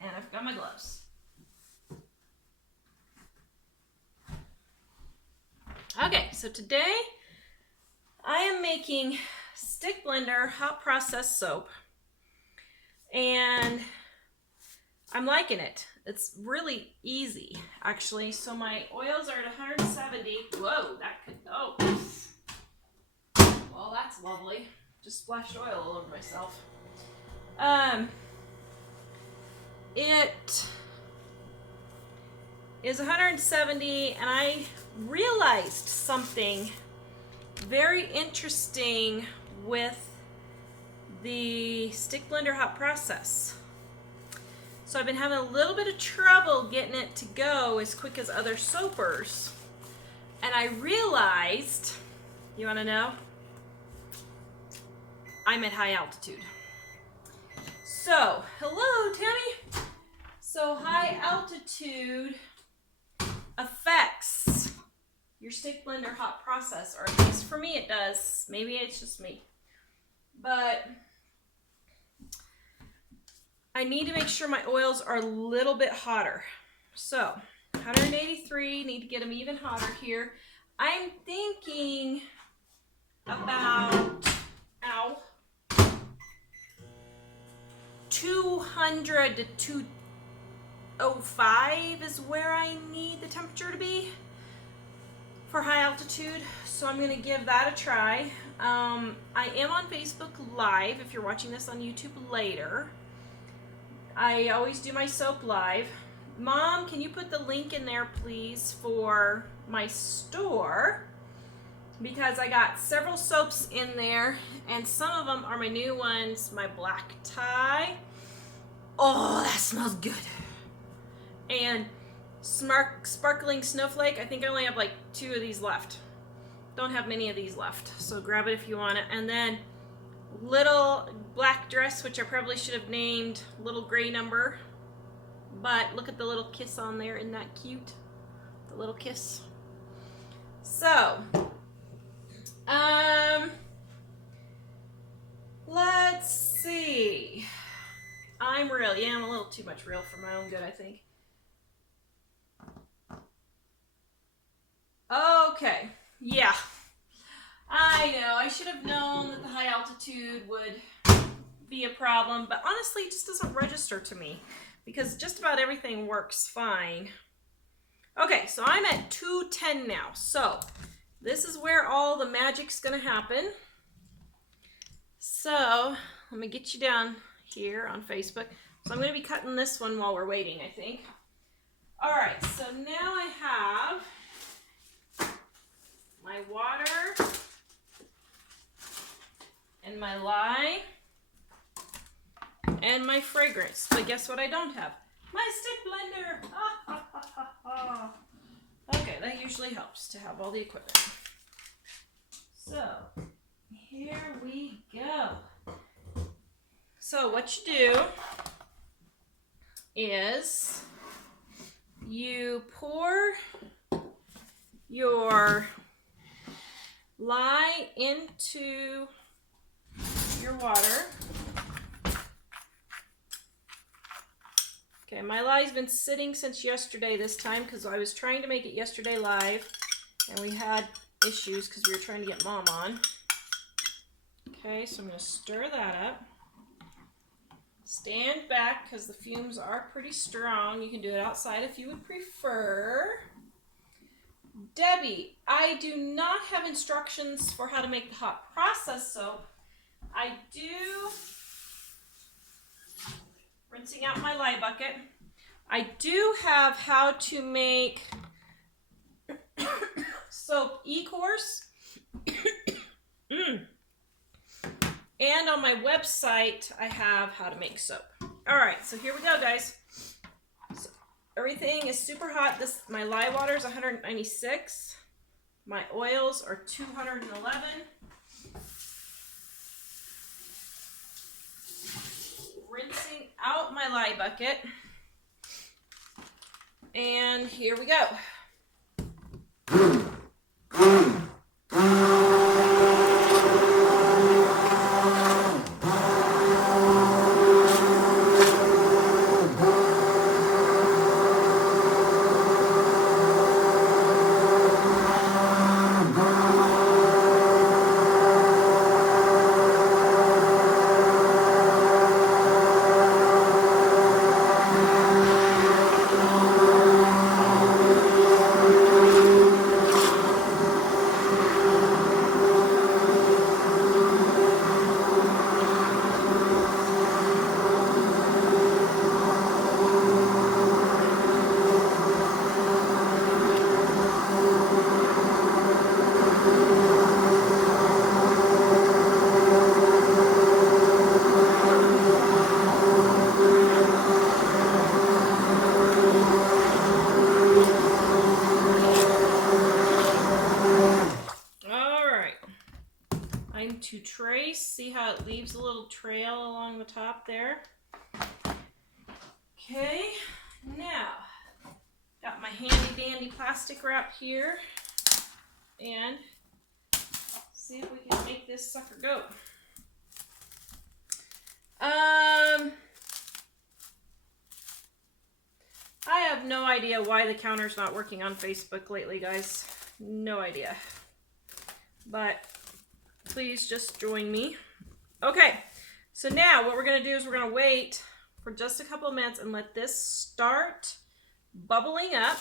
And I've got my gloves. Okay, so today I am making stick blender hot process soap. And I'm liking it. It's really easy, actually. So my oils are at 170. Whoa, that could, oh. Well, that's lovely. Just splashed oil all over myself. It is 170, and I realized something very interesting with the stick blender hot process. So I've been having a little bit of trouble getting it to go as quick as other soapers. And I realized, you want to know? I'm at high altitude. So, hello, Tammy. So high altitude affects your stick blender hot process, or at least for me it does. Maybe it's just me. But I need to make sure my oils are a little bit hotter. So 183, need to get them even hotter here. I'm thinking about, 200 to 205 is where I need the temperature to be for high altitude. So I'm gonna give that a try. I am on Facebook Live if you're watching this on YouTube later. I always do my soap live. Mom, can you put the link in there, please, for my store? Because I got several soaps in there, and some of them are my new ones. My black tie. Oh, that smells good. And sparkling snowflake. I think I only have like 2 of these left. Don't have many of these left, so grab it if you want it. And then little black dress, which I probably should have named little gray number, but look at the little kiss on there. Isn't that cute? The little kiss. So let's see. I'm a little too much real for my own good, I think. Okay, yeah. I know, I should have known that the high altitude would be a problem, but honestly, it just doesn't register to me because just about everything works fine. Okay, so I'm at 210 now. So this is where all the magic's gonna happen. So let me get you down here on Facebook. So I'm gonna be cutting this one while we're waiting, I think. All right, so now I have my water and my lye and my fragrance. But guess what I don't have? My stick blender. Okay, that usually helps to have all the equipment. So here we go. So what you do is you pour your lye into your water. Okay, my lye's been sitting since yesterday this time because I was trying to make it yesterday live and we had issues because we were trying to get Mom on. Okay, so I'm going to stir that up. Stand back because the fumes are pretty strong. You can do it outside if you would prefer. Debbie, I do not have instructions for how to make the hot process soap. I do, rinsing out my lye bucket, I do have how to make soap e-course. And on my website, I have how to make soap. All right, so here we go, guys. So everything is super hot. My lye water is 196. My oils are 211. Rinsing out my lye bucket. And here we go. See how it leaves a little trail along the top there? Okay, now, got my handy dandy plastic wrap here, and see if we can make this sucker go. I have no idea why the counter's not working on Facebook lately, guys. No idea. But please just join me. Okay, so now what we're going to do is we're going to wait for just a couple of minutes and let this start bubbling up.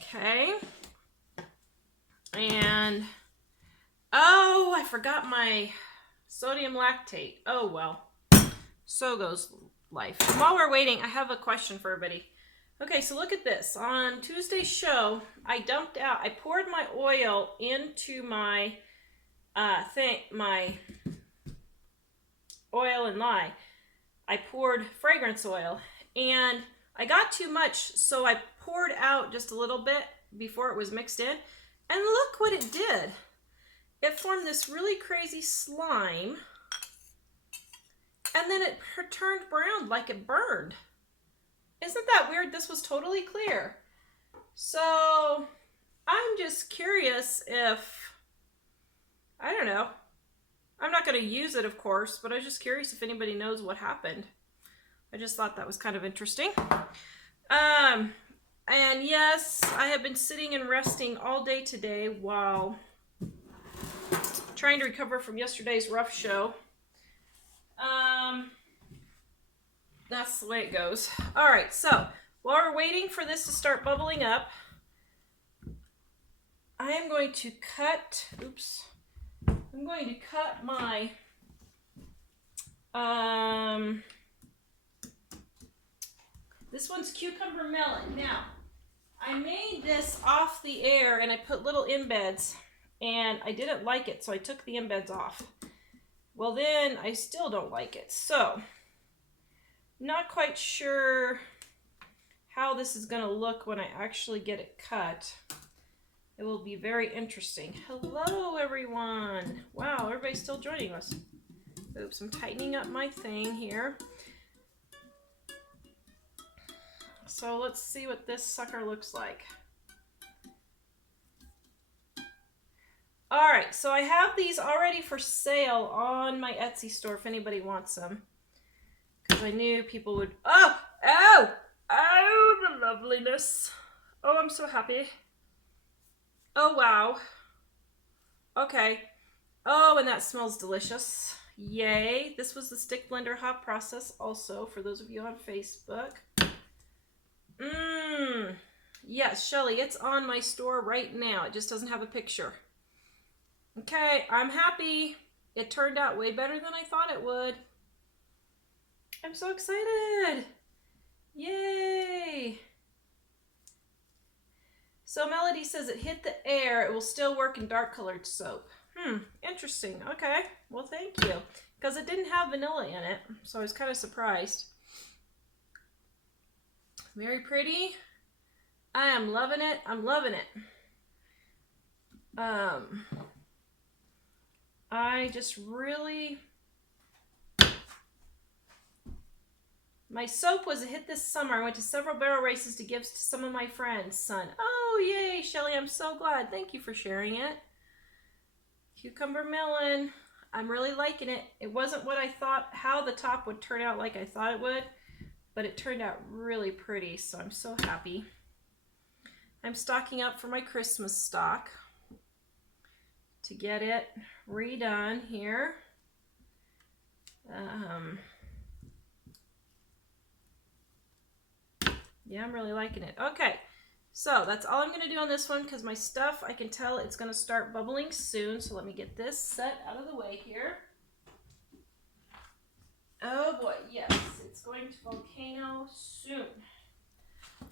Okay. And, oh, I forgot my sodium lactate. Oh, well. So goes life. And while we're waiting, I have a question for everybody. Okay, so look at this. On Tuesday's show, I poured my oil into my my oil and lye. I poured fragrance oil, and I got too much, so I poured out just a little bit before it was mixed in, and look what it did. It formed this really crazy slime, and then it turned brown like it burned. Isn't that weird? This was totally clear. So I'm just curious if, I don't know. I'm not going to use it, of course, but I was just curious if anybody knows what happened. I just thought that was kind of interesting. And yes, I have been sitting and resting all day today while trying to recover from yesterday's rough show. That's the way it goes. All right, so while we're waiting for this to start bubbling up, I am going to cut, I'm going to cut my, this one's cucumber melon. Now, I made this off the air and I put little embeds, and I didn't like it, so I took the embeds off. Well, then I still don't like it, so not quite sure how this is going to look when I actually get it cut. It will be very interesting. Hello, everyone. Wow, everybody's still joining us. Oops, I'm tightening up my thing here. So let's see what this sucker looks like. All right, so I have these already for sale on my Etsy store if anybody wants them. Because I knew people would... Oh! Oh! Oh, the loveliness. Oh, I'm so happy. Oh, wow. Okay. Oh, and that smells delicious. Yay. This was the stick blender hot process also, for those of you on Facebook. Yes, Shelly, it's on my store right now. It just doesn't have a picture. Okay, I'm happy. It turned out way better than I thought it would. I'm so excited. Yay. So Melody says it hit the air. It will still work in dark colored soap. Interesting. Okay. Well, thank you. Because it didn't have vanilla in it. So I was kind of surprised. Very pretty. I am loving it. I'm loving it. I just really... My soap was a hit this summer. I went to several barrel races to give to some of my friends' son. Oh, yay, Shelly. I'm so glad. Thank you for sharing it. Cucumber melon. I'm really liking it. It wasn't what I thought, how the top would turn out like I thought it would, but it turned out really pretty, so I'm so happy. I'm stocking up for my Christmas stock to get it redone here. Yeah, I'm really liking it. Okay, so that's all I'm going to do on this one because my stuff, I can tell it's going to start bubbling soon. So let me get this set out of the way here. Oh boy, yes, it's going to volcano soon.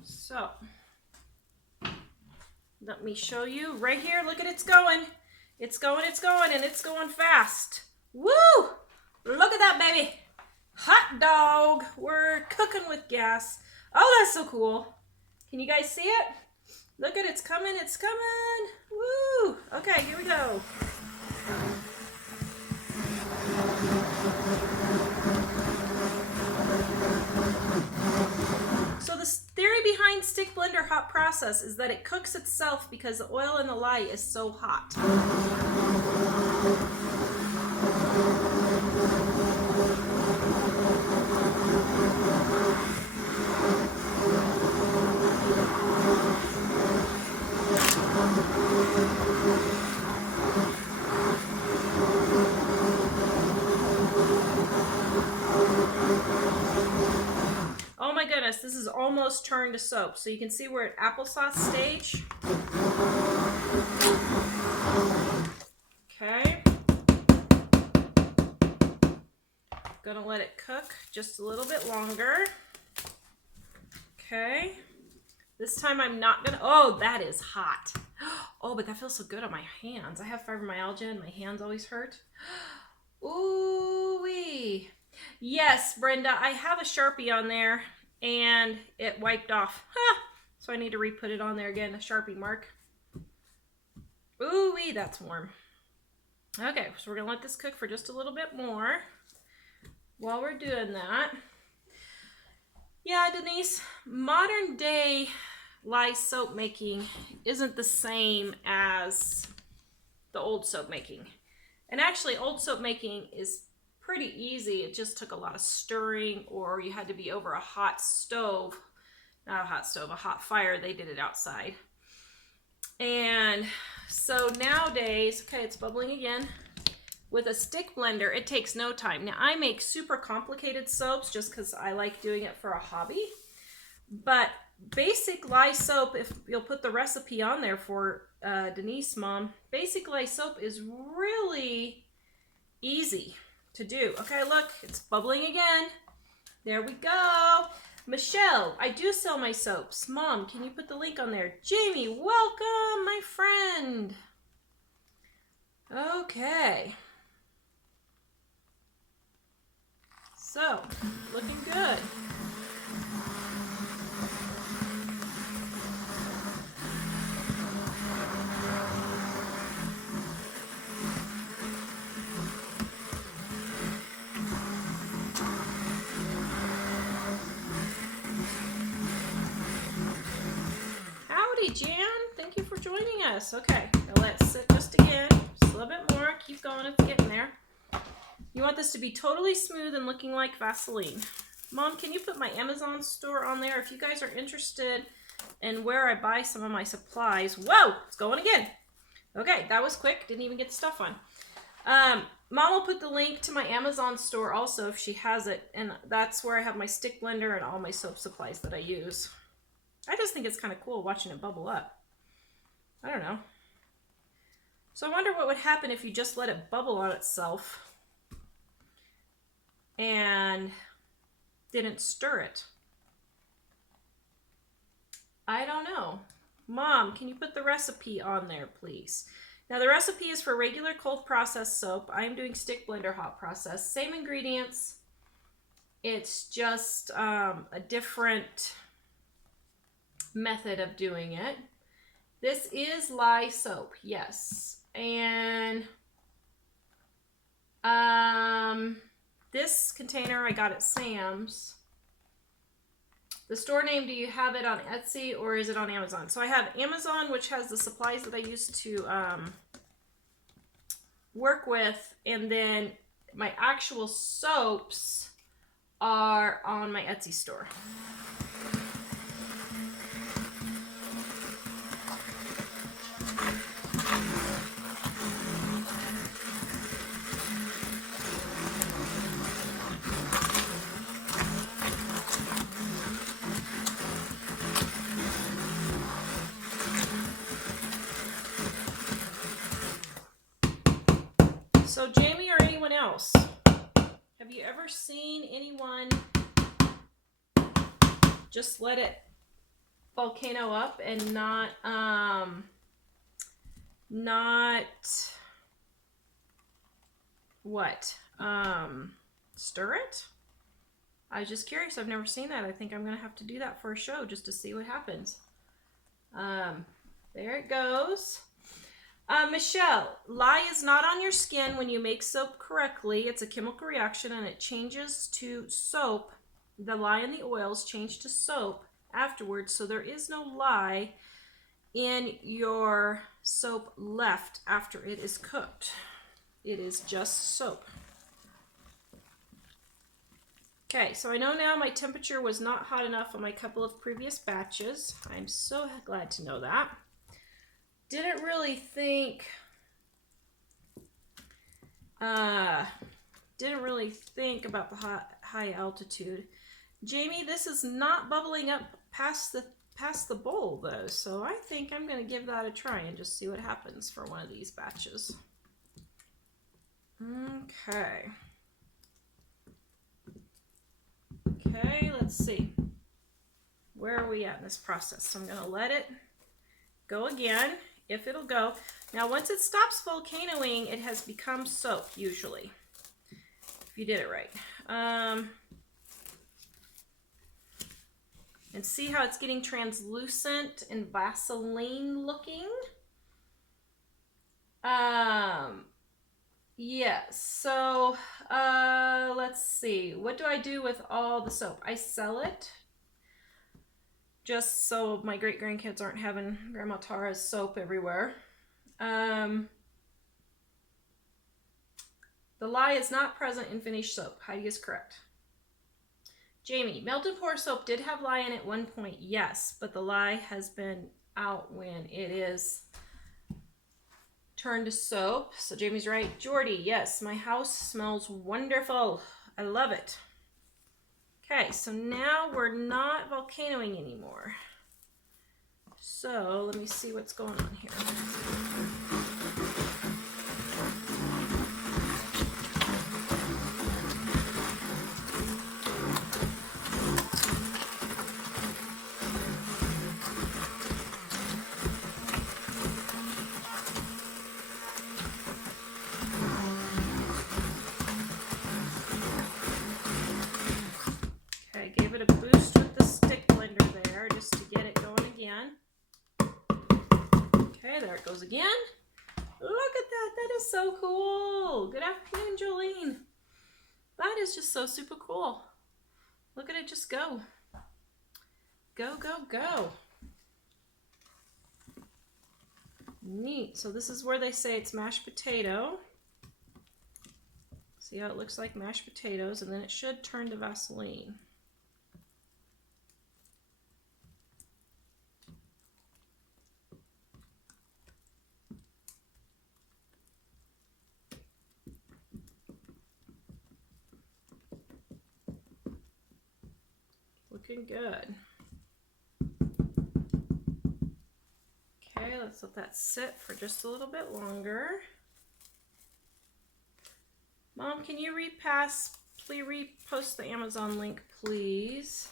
So let me show you right here. Look at it's going. It's going, and it's going fast. Woo! Look at that, baby. Hot dog. We're cooking with gas. Oh, that's so cool. Can you guys see it? Look at it's coming, it's coming. Woo! Okay, here we go. process is that it cooks itself because the oil in the lye is so hot. Oh my goodness, this is almost turned to soap. So you can see we're at applesauce stage. Okay. Gonna let it cook just a little bit longer. Okay. This time I'm not gonna, oh, that is hot. Oh, but that feels so good on my hands. I have fibromyalgia and my hands always hurt. Ooh-wee. Yes, Brenda, I have a Sharpie on there and it wiped off. So I need to re-put it on there again, a Sharpie mark. Ooh-wee, that's warm. Okay, so we're gonna let this cook for just a little bit more. While we're doing that, yeah, Denise, modern day lye soap making isn't the same as the old soap making. And actually, old soap making is pretty easy. It just took a lot of stirring, or you had to be over a hot stove. Not a hot stove, a hot fire. They did it outside. And so nowadays, okay, it's bubbling again. With a stick blender, it takes no time. Now, I make super complicated soaps just because I like doing it for a hobby. But basic lye soap, if you'll put the recipe on there for Denise, Mom, basic lye soap is really easy to do. Okay, look, it's bubbling again. There we go. Michelle, I do sell my soaps. Mom, can you put the link on there? Jamie, welcome, my friend. Okay. So, looking good. Howdy, Jan. Thank you for joining us. Okay, now let's sit just again. Just a little bit more. Keep going. It's getting there. You want this to be totally smooth and looking like Vaseline. Mom, can you put my Amazon store on there if you guys are interested in where I buy some of my supplies? Whoa, it's going again. Okay, that was quick. Didn't even get the stuff on. Mom will put the link to my Amazon store also if she has it. And that's where I have my stick blender and all my soap supplies that I use. I just think it's kind of cool watching it bubble up. I don't know. So I wonder what would happen if you just let it bubble on itself and didn't stir it. I don't know. Mom, can you put the recipe on there, please? Now the recipe is for regular cold process soap. I am doing stick blender hot process. Same ingredients. It's just a different method of doing it. This is lye soap, yes. And this container I got at Sam's. The store name, do you have it on Etsy or is it on Amazon? So I have Amazon, which has the supplies that I use to work with, and then my actual soaps are on my Etsy store. So Jamie or anyone else, have you ever seen anyone just let it volcano up and not stir it? I was just curious. I've never seen that. I think I'm gonna have to do that for a show just to see what happens. There it goes. Michelle, lye is not on your skin when you make soap correctly. It's a chemical reaction and it changes to soap. The lye and the oils change to soap afterwards, so there is no lye in your soap left after it is cooked. It is just soap. Okay, so I know now my temperature was not hot enough on my couple of previous batches. I'm so glad to know that. Didn't really think about the high altitude. Jamie, this is not bubbling up past the bowl though, so I think I'm going to give that a try and just see what happens for one of these batches. Okay. Okay, let's see. Where are we at in this process? So I'm going to let it go again, if it'll go. Now, once it stops volcanoing, it has become soap, usually, if you did it right. And see how it's getting translucent and Vaseline looking? Yes, so let's see. What do I do with all the soap? I sell it just so my great grandkids aren't having Grandma Tara's soap everywhere. The lye is not present in finished soap. Heidi is correct. Jamie, melt and pour soap did have lye in it at one point, yes, but the lye has been out when it is turned to soap. So Jamie's right. Jordy, yes, my house smells wonderful. I love it. Okay, so now we're not volcanoing anymore. So let me see what's going on here. Give it a boost with the stick blender there just to get it going again. Okay, there it goes again. Look at that. That is so cool. Good afternoon, Jolene. That is just so super cool. Look at it just go. Go, go, go. Neat. So this is where they say it's mashed potato. See how it looks like mashed potatoes, and then it should turn to Vaseline. Looking good. Okay, let's let that sit for just a little bit longer. Mom, can you please repost the Amazon link, please?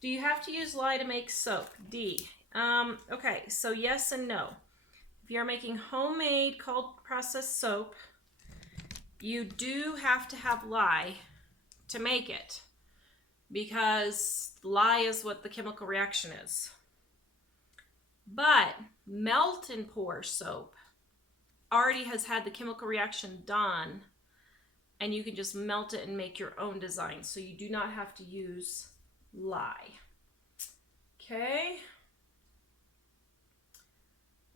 Do you have to use lye to make soap? D. Okay, so yes and no. If you're making homemade cold processed soap, you do have to have lye to make it, because lye is what the chemical reaction is. But melt and pour soap already has had the chemical reaction done, and you can just melt it and make your own design. So you do not have to use lye. Okay.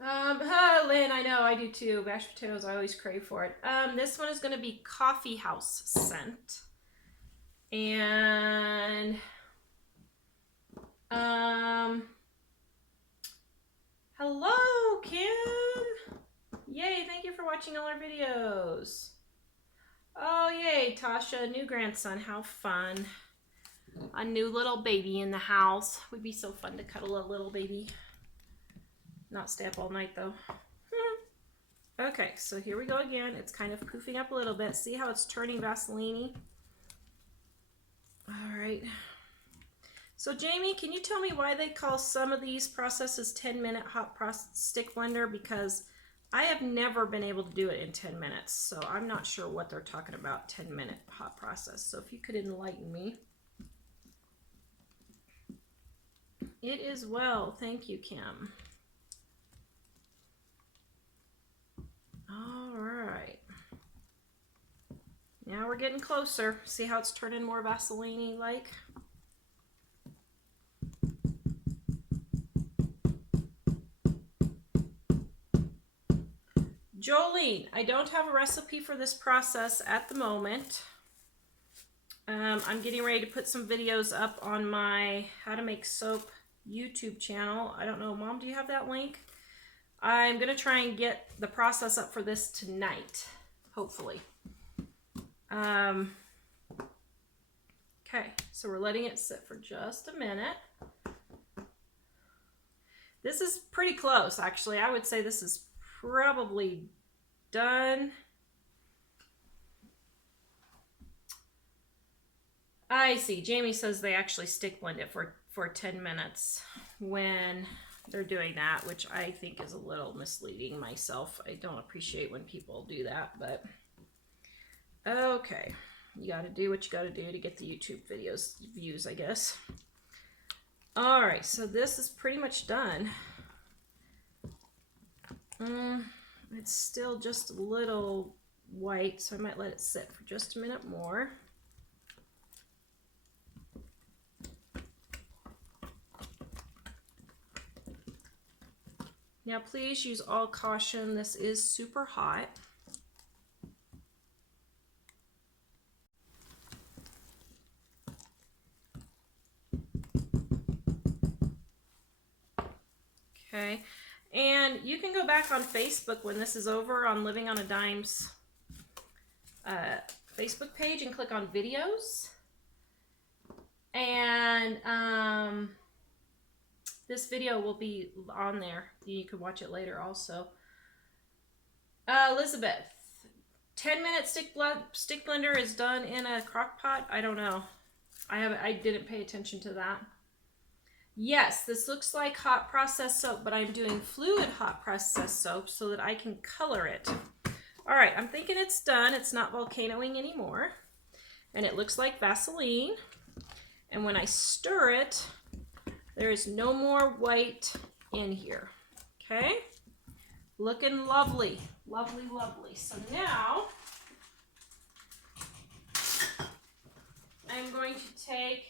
Lynn, I know, I do too. Mashed potatoes, I always crave for it. This one is going to be coffee house scent. And hello, Kim. Yay, thank you for watching all our videos. Oh, yay, Tasha, new grandson, how fun. A new little baby in the house. Would be so fun to cuddle a little baby. Not stay up all night though. Okay, so here we go again. It's kind of poofing up a little bit. See how it's turning Vaseline-y? All right. So Jamie, can you tell me why they call some of these processes 10-minute hot stick blender? Because I have never been able to do it in 10 minutes. So I'm not sure what they're talking about, 10-minute hot process. So if you could enlighten me. It is well. Thank you, Kim. All right. Now we're getting closer. See how it's turning more Vaseline-y like? Jolene, I don't have a recipe for this process at the moment. I'm getting ready to put some videos up on my How to Make Soap YouTube channel. I don't know, Mom, do you have that link? I'm going to try and get the process up for this tonight, hopefully. Okay, so we're letting it sit for just a minute. This is pretty close, actually. I would say this is probably done. I see. Jamie says they actually stick blend it for 10 minutes when they're doing that, which I think is a little misleading myself. I don't appreciate when people do that, but okay. You got to do what you got to do to get the YouTube videos views, I guess. All right, so this is pretty much done. It's still just a little white, so I might let it sit for just a minute more. Now please use all caution. This is super hot. Okay, and you can go back on Facebook when this is over on Living on a Dime's Facebook page and click on videos. And this video will be on there. You can watch it later also. Elizabeth, 10-minute stick blender is done in a crock pot. I don't know. I didn't pay attention to that. Yes, this looks like hot process soap, but I'm doing fluid hot process soap so that I can color it. All right, I'm thinking it's done. It's not volcanoing anymore. And it looks like Vaseline. And when I stir it, there is no more white in here. Okay? Looking lovely. Lovely, lovely. So now, I'm going to take,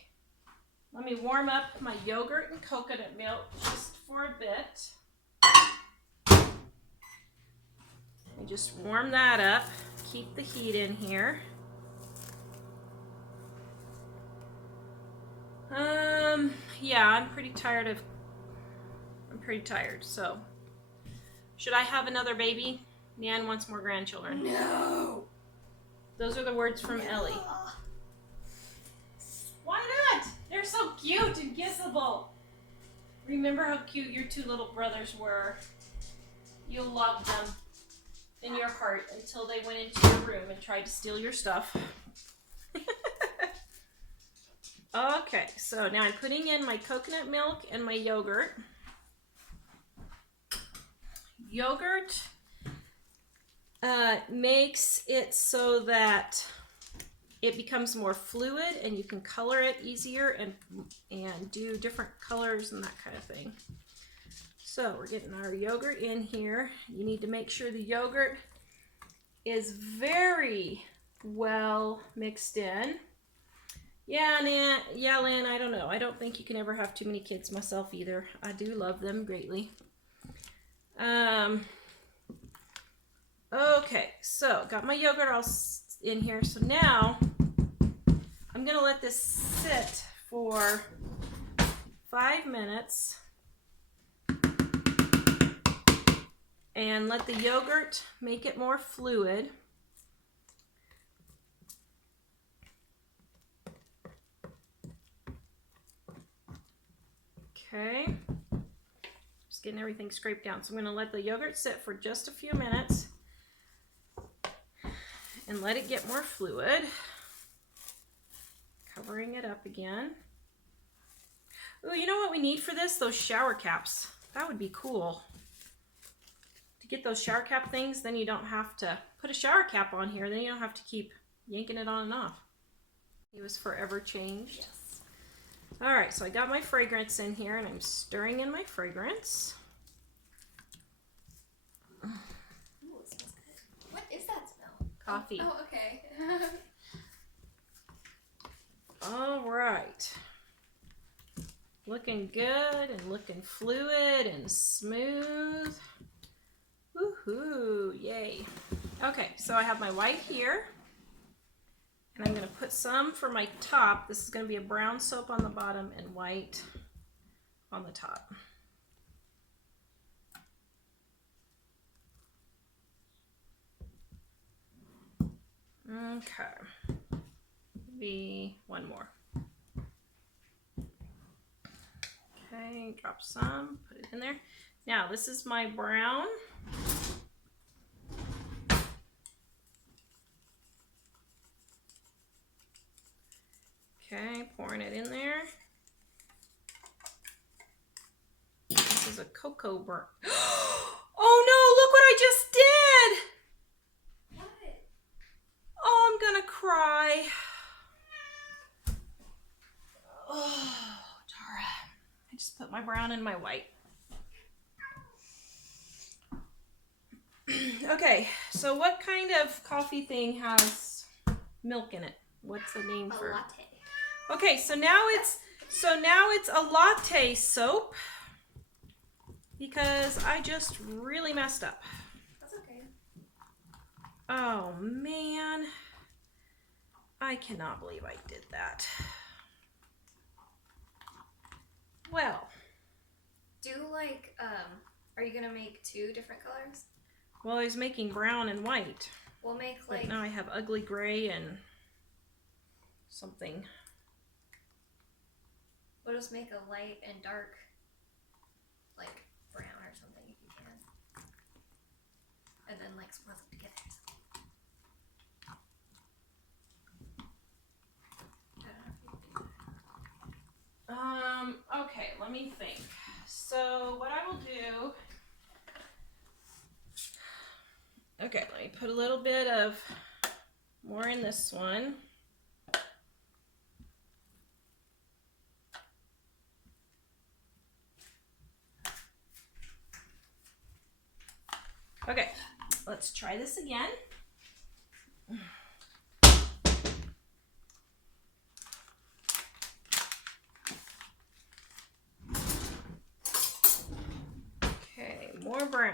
let me warm up my yogurt and coconut milk just for a bit. And just warm that up. Keep the heat in here. Yeah, I'm pretty tired, so. Should I have another baby? Nan wants more grandchildren. No. Those are the words from Ellie. Why not? They're so cute and kissable. Remember how cute your two little brothers were. You loved them in your heart until they went into your room and tried to steal your stuff. Okay, so now I'm putting in my coconut milk and my yogurt. Yogurt makes it so that it becomes more fluid and you can color it easier and do different colors and that kind of thing. So we're getting our yogurt in here. You need to make sure the yogurt is very well mixed in. Yeah, Lynn, I don't know. I don't think you can ever have too many kids myself either. I do love them greatly. Okay, so got my yogurt all in here. So now I'm going to let this sit for 5 minutes and let the yogurt make it more fluid. Okay, just getting everything scraped down. So I'm going to let the yogurt sit for just a few minutes and let it get more fluid. Covering it up again. Oh, you know what we need for this? Those shower caps. That would be cool. To get those shower cap things, then you don't have to put a shower cap on here. Then you don't have to keep yanking it on and off. It was forever changed. Yes. All right, so I got my fragrance in here and I'm stirring in my fragrance. Ooh, it smells good. What is that smell? Coffee. Oh, okay. All right. Looking good and looking fluid and smooth. Woo. Woohoo! Yay. Okay, so I have my white here. And I'm going to put some for my top. This is going to be a brown soap on the bottom and white on the top. Okay. Maybe one more. Okay, drop some, put it in there. Now, this is my brown. Okay, pouring it in there. This is a cocoa burn. Oh no, look what I just did! What? Oh, I'm gonna cry. Oh, Tara. I just put my brown in my white. Okay, so what kind of coffee thing has milk in it? What's the name for it? A latte. Okay, so now it's a latte soap because I just really messed up. That's okay. Oh man. I cannot believe I did that. Well, are you gonna make 2 different colors? well, I was making brown and white. We'll make But now I have ugly gray and something. we'll just make a light and dark, like brown or something if you can. And then like swirl them together or something. Okay, let me think. So what I will do, okay, let me put a little bit of more in this one. Okay, let's try this again. Okay, more brown.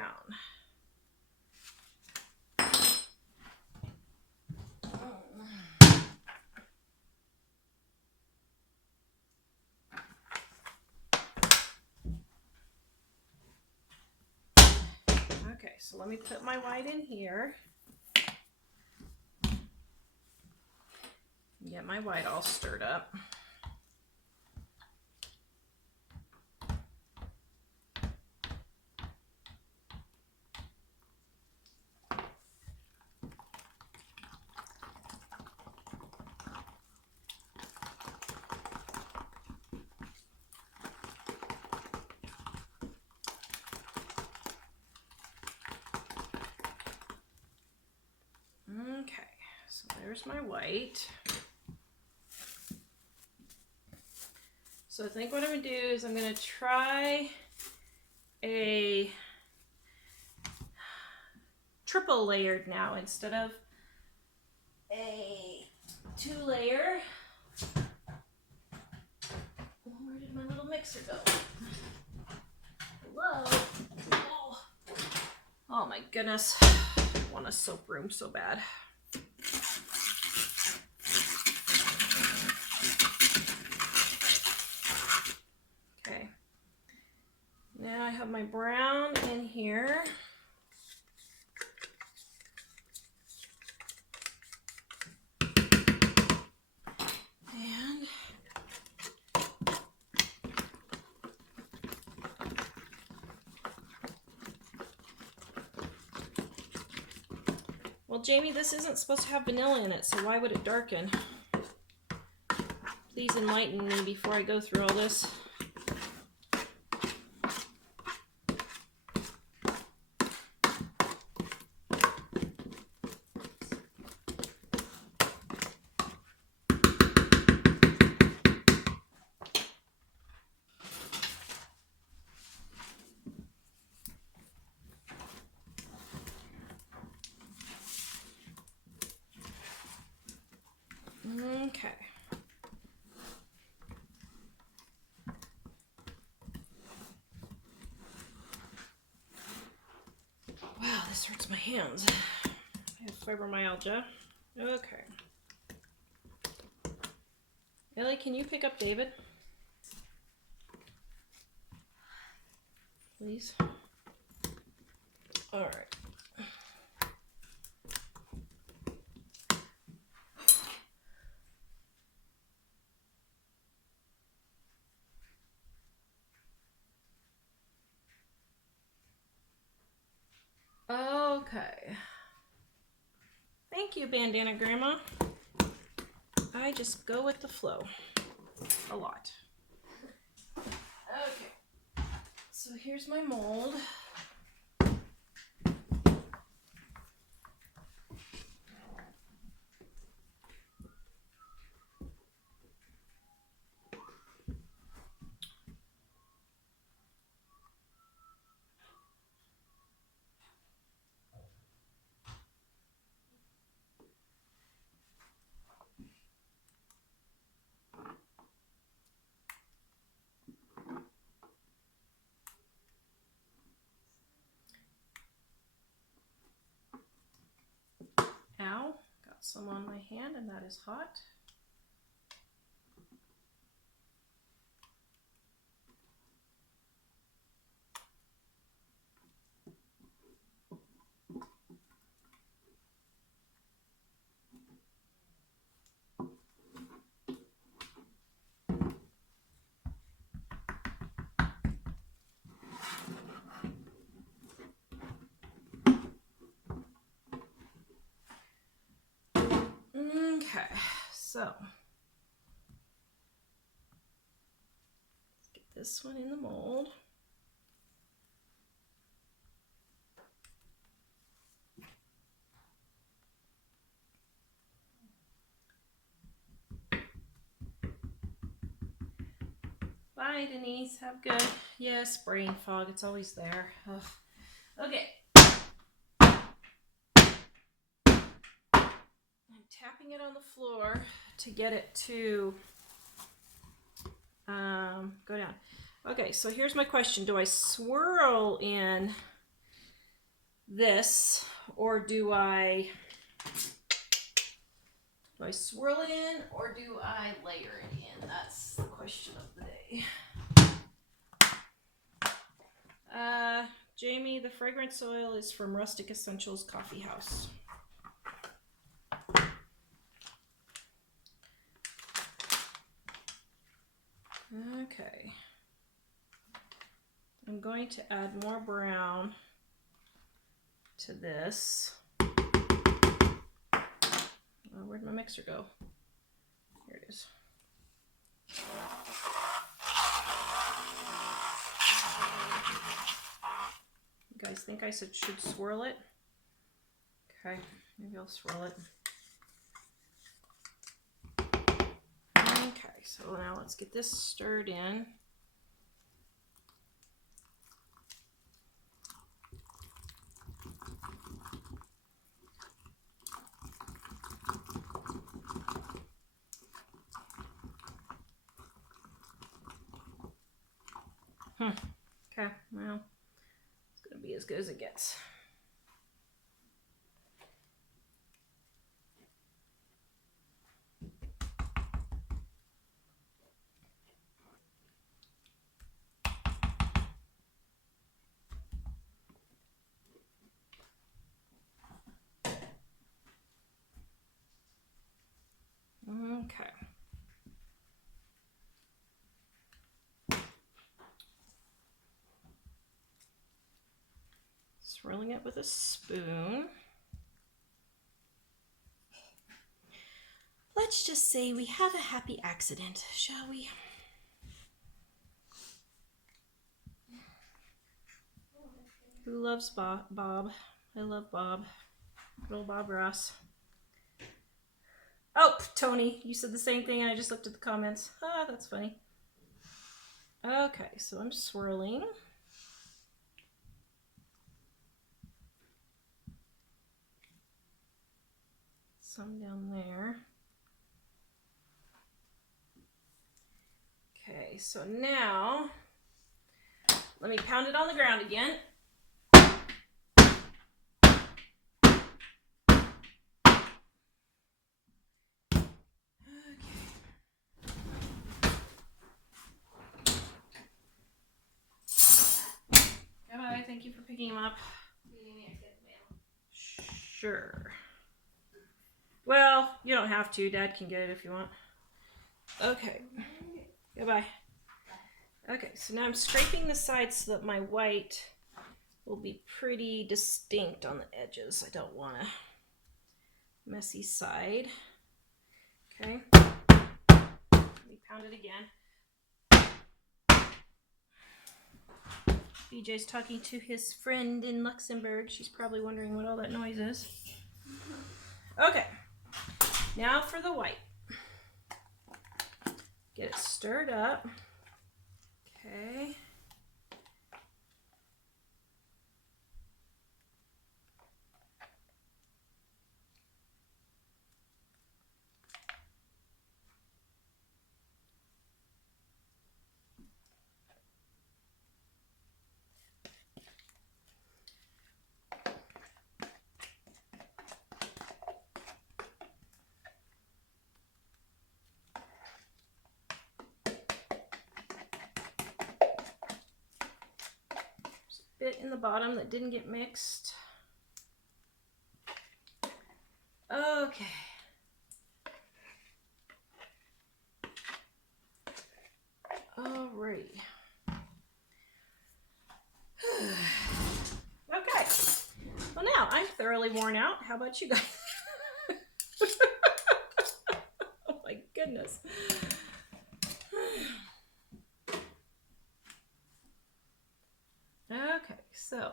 Okay, so let me put my white in here. Get my white all stirred up. Okay, so there's my white. So I think what I'm going to do is I'm going to try a triple layered now instead of a 2-layer. Where did my little mixer go? Hello? Oh my goodness. I want a soap room so bad. Okay. Now I have my brown in here. And well, Jamie, this isn't supposed to have vanilla in it, so why would it darken? Please enlighten me before I go through all this. Okay. Wow, this It's my hands. I have fibromyalgia. Okay. Ellie, can you pick up David? Please. All right. Okay. Thank you, Bandana Grandma. I just go with the flow. A lot. Okay. So here's my mold. Ow, got some on my hand and that is hot. Okay, so let's get this one in the mold. Bye, Denise. Have good. Yes, brain fog. It's always there. Ugh. Okay. I'm tapping it on the floor to get it to go down. Okay, so here's my question. Do I swirl in this or do I swirl it in or do I layer it in? That's the question of the day. Jamie, the fragrance oil is from Rustic Essentials Coffee House. Okay. I'm going to add more brown to this. Oh, where'd my mixer go? Here it is. You guys think I should swirl it? Okay, maybe I'll swirl it. Okay, so now let's get this stirred in. Okay, well, it's going to be as good as it gets. Okay. Swirling it with a spoon. Let's just say we have a happy accident, shall we? Who loves Bob? I love Bob. Good old Bob Ross. Oh, Tony, you said the same thing and I just looked at the comments. Ah, that's funny. Okay, so I'm swirling. Some down there. Okay, so now let me pound it on the ground again. picking them up? You need me to get the mail. Sure. Well, you don't have to. Dad can get it if you want. Okay. Goodbye. Okay, so now I'm scraping the sides so that my white will be pretty distinct on the edges. I don't want a messy side. Okay. Let me pound it again. BJ's talking to his friend in Luxembourg. She's probably wondering what all that noise is. Okay, now for the white. Get it stirred up. Okay. Bit in the bottom that didn't get mixed. Okay. Alrighty. Okay. Well, now I'm thoroughly worn out. How about you guys? Oh my goodness. Okay, so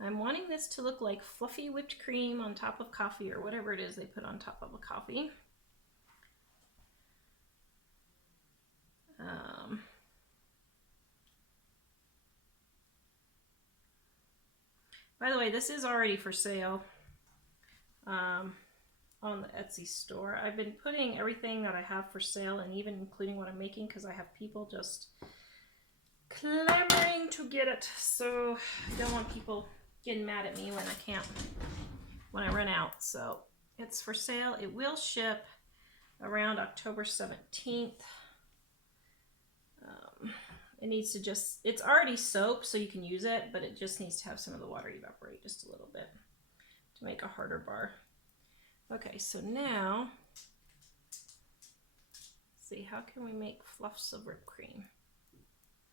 I'm wanting this to look like fluffy whipped cream on top of coffee, or whatever it is they put on top of a coffee. By the way, this is already for sale on the Etsy store. I've been putting everything that I have for sale, and even including what I'm making, because I have people just clamoring to get it. So I don't want people getting mad at me when I run out. So it's for sale. It will ship around October 17th. It needs to it's already soap, so you can use it, but it just needs to have some of the water evaporate just a little bit to make a harder bar. Okay, so now, let's see, how can we make fluffs of whipped cream?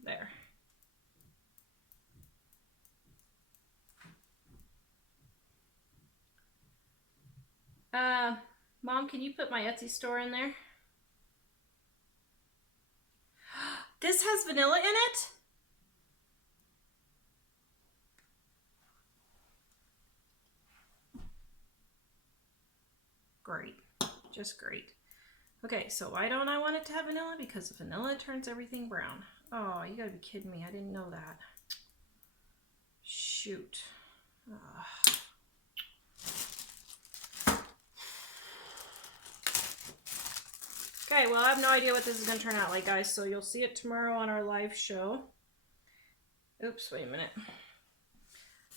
There. Mom, can you put my Etsy store in there? This has vanilla in it? Great. Just great. Okay, so why don't I want it to have vanilla? Because vanilla turns everything brown. Oh, you gotta be kidding me. I didn't know that. Shoot. Okay, well, I have no idea what this is going to turn out like, guys, so you'll see it tomorrow on our live show. Oops, wait a minute.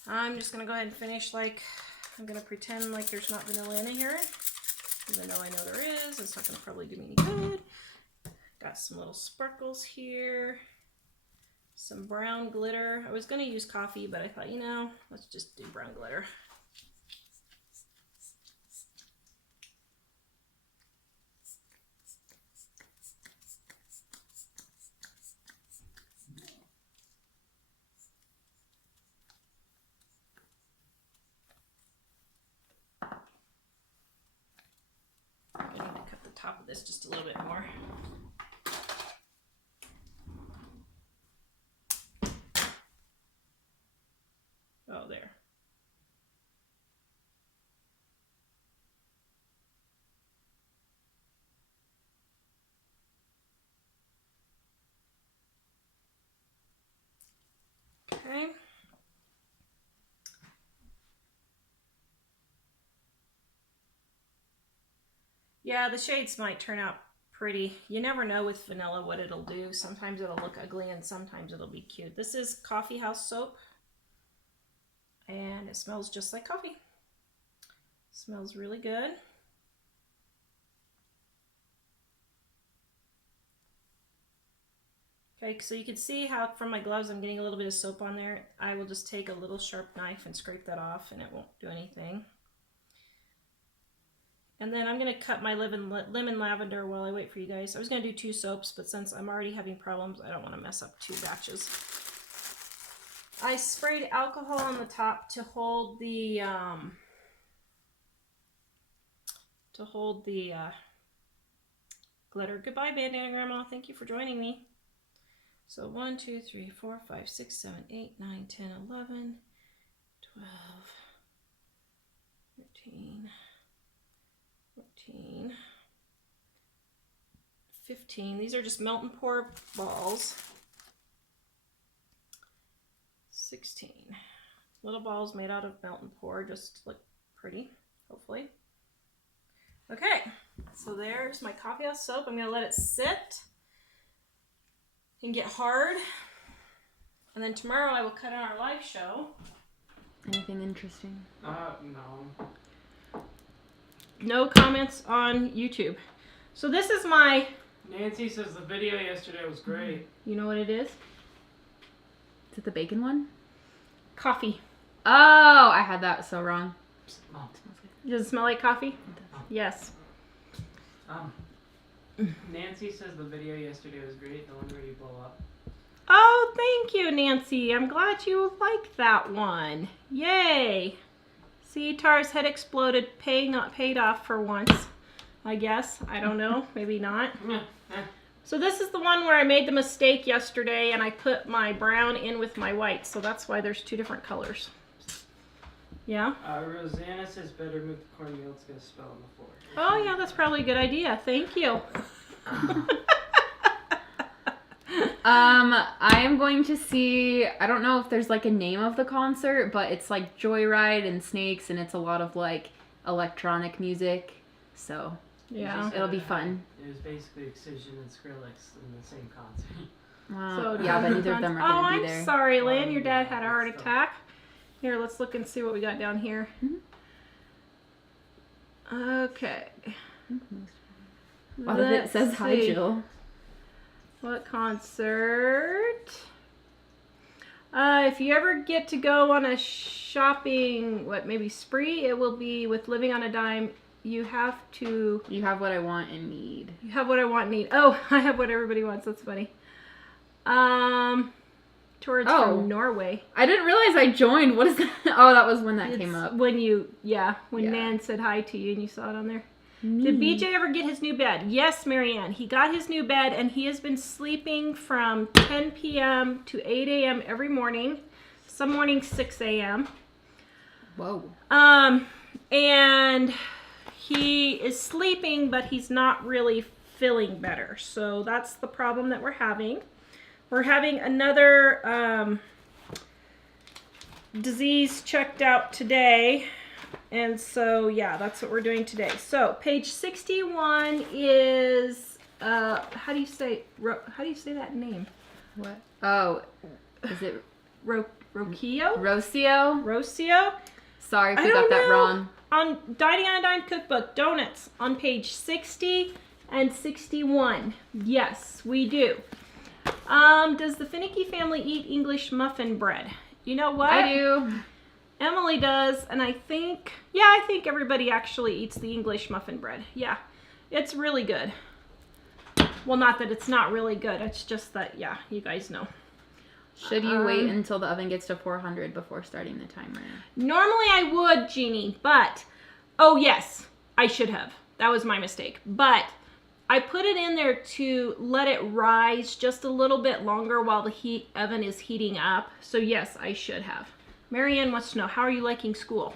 I'm just going to go ahead and finish I'm going to pretend like there's not vanilla in it here, even though I know there is. It's not going to probably do me any good. Got some little sparkles here. Some brown glitter. I was going to use coffee, but I thought, let's just do brown glitter. I need to cut the top of this just a little bit more. Oh, there. Okay. Yeah, the shades might turn out pretty. You never know with vanilla what it'll do. Sometimes it'll look ugly and sometimes it'll be cute. This is Coffee House soap and it smells just like coffee. Smells really good. Okay, so you can see how from my gloves I'm getting a little bit of soap on there. I will just take a little sharp knife and scrape that off and it won't do anything. And then I'm going to cut my lemon lavender while I wait for you guys. I was going to do 2 soaps, but since I'm already having problems, I don't want to mess up 2 batches. I sprayed alcohol on the top to hold the glitter. Goodbye, Bandana Grandma. Thank you for joining me. So 1, 2, 3, 4, 5, 6, 7, 8, 9, 10, 11, 12, 13, 14, 15. These are just melt and pour balls. 16. Little balls made out of melt and pour, just look pretty, hopefully. Okay, so there's my coffee house soap. I'm gonna let it sit and get hard. And then tomorrow I will cut on our live show. Anything interesting? No. No comments on YouTube. So this is my... Nancy says the video yesterday was great. You know what it is? Is it the bacon one? Coffee. Oh, I had that so wrong. Oh. Does it smell like coffee? Yes. Nancy says the video yesterday was great, the one where you blow up. Oh, thank you, Nancy. I'm glad you liked that one. Yay. See, Tara's head exploded, paid off for once, I guess. I don't know. Maybe not. So this is the one where I made the mistake yesterday and I put my brown in with my white. So that's why there's 2 different colors. Yeah? Rosanna says better move the cornmeal, it's going to spill on the floor. Oh, yeah, that's probably a good idea. Thank you. I am going to see, I don't know if there's like a name of the concert, but it's like Joyride and Snakes, and it's a lot of like electronic music, so Yeah. it'll be fun. It was basically Excision and Skrillex in the same concert. Wow. So Yeah, but neither of them are going to be I'm there. sorry, Lynn. Your dad had a heart attack. Here, let's look and see what we got down here. Okay. A lot of it says hi, see. Jill. What concert? If you ever get to go on a shopping, maybe spree, it will be with Living on a Dime. You have to... You have what I want and need. You have what I want and need. Oh, I have what everybody wants. That's funny. Towards from Norway. I didn't realize I joined. What is that? Oh, that was when that came up. When Nan said hi to you and you saw it on there. Did BJ ever get his new bed? Yes, Marianne. He got his new bed and he has been sleeping from 10 p.m. to 8 a.m. every morning. Some mornings 6 a.m. Whoa. And he is sleeping, but he's not really feeling better. So that's the problem that we're having. We're having another disease checked out today. And so, yeah, that's what we're doing today. So, page 61 is, how do you say that name? What? Oh, is it Rocio? Rocio? Sorry if we got that wrong. On Dining on a Dime Cookbook, donuts, on page 60 and 61. Yes, we do. Does the Finicky family eat English muffin bread? You know what? I do. Emily does, and I think everybody actually eats the English muffin bread. Yeah, it's really good. Well, not that it's not really good. It's just that, yeah, you guys know. Should you wait until the oven gets to 400 before starting the timer? Normally I would, Jeannie, but, oh yes, I should have. That was my mistake. But I put it in there to let it rise just a little bit longer while the oven is heating up. So yes, I should have. Marianne wants to know, how are you liking school?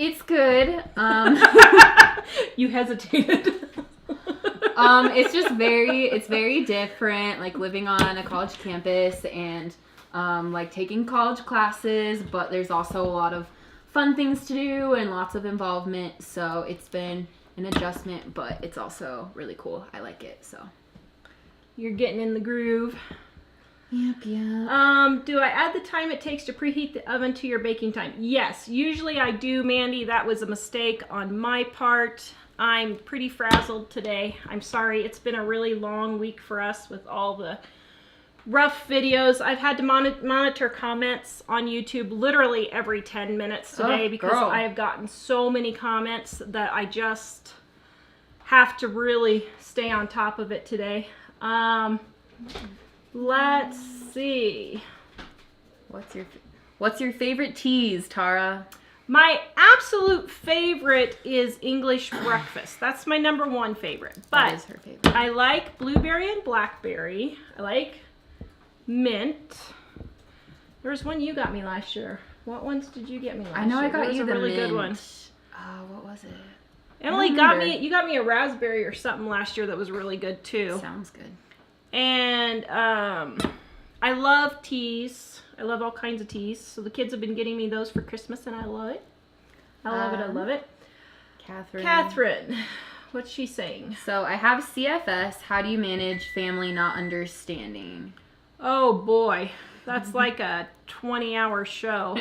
It's good. You hesitated. It's just very different, like living on a college campus and like taking college classes, but there's also a lot of fun things to do and lots of involvement. So it's been an adjustment, but it's also really cool. I like it. So you're getting in the groove. Yep. Do I add the time it takes to preheat the oven to your baking time? Yes, usually I do, Mandy. That was a mistake on my part. I'm pretty frazzled today. I'm sorry. It's been a really long week for us with all the rough videos. I've had to monitor comments on YouTube literally every 10 minutes today because girl. I have gotten so many comments that I just have to really stay on top of it today. Let's see. What's your favorite teas, Tara? My absolute favorite is English breakfast. That's my number one favorite. But That is her favorite. I like blueberry and blackberry. I like mint. There was one you got me last year. What ones did you get me last year? I know I There got was you a the really mint. good one. What was it? Emily I got remember. me. You got me a raspberry or something last year that was really good too. Sounds good. And I love teas. I love all kinds of teas. So the kids have been getting me those for Christmas, and I love it. I love it. Catherine, what's she saying? So I have CFS. How do you manage family not understanding? Oh boy, that's like a 20-hour show.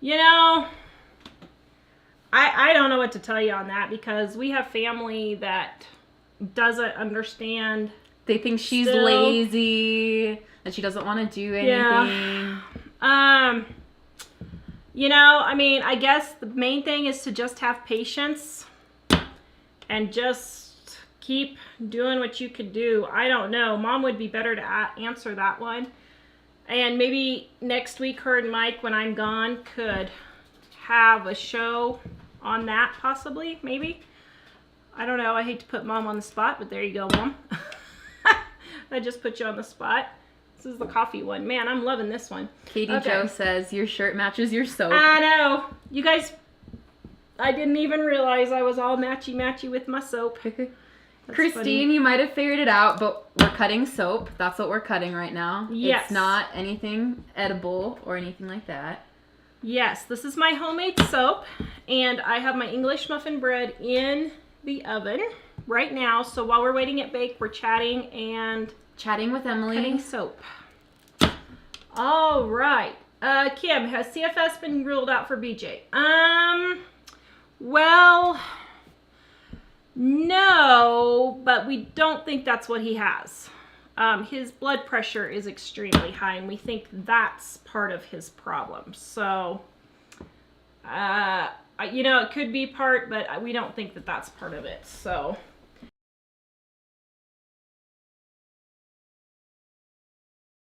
You know, I don't know what to tell you on that because we have family that doesn't understand. They think she's Still. lazy, that she doesn't want to do anything. Yeah. You know, I mean, I guess the main thing is to just have patience and just keep doing what you could do. I don't know. Mom would be better to answer that one. And maybe next week, her and Mike, when I'm gone, could have a show on that, possibly, maybe. I don't know. I hate to put Mom on the spot, but there you go, Mom. I just put you on the spot. This is the coffee one. Man, I'm loving this one. Katie Okay. Jo says, your shirt matches your soap. I know. You guys, I didn't even realize I was all matchy-matchy with my soap. That's Christine, funny. you might have figured it out, but we're cutting soap. That's what we're cutting right now. Yes. It's not anything edible or anything like that. Yes, this is my homemade soap, and I have my English muffin bread in the oven right now. So while we're waiting it bake, we're chatting and Chatting with Emily. cutting soap. All right. Kim, has CFS been ruled out for BJ? Well, no, but we don't think that's what he has. His blood pressure is extremely high, and we think that's part of his problem. So, you know, it could be part, but we don't think that that's part of it. So,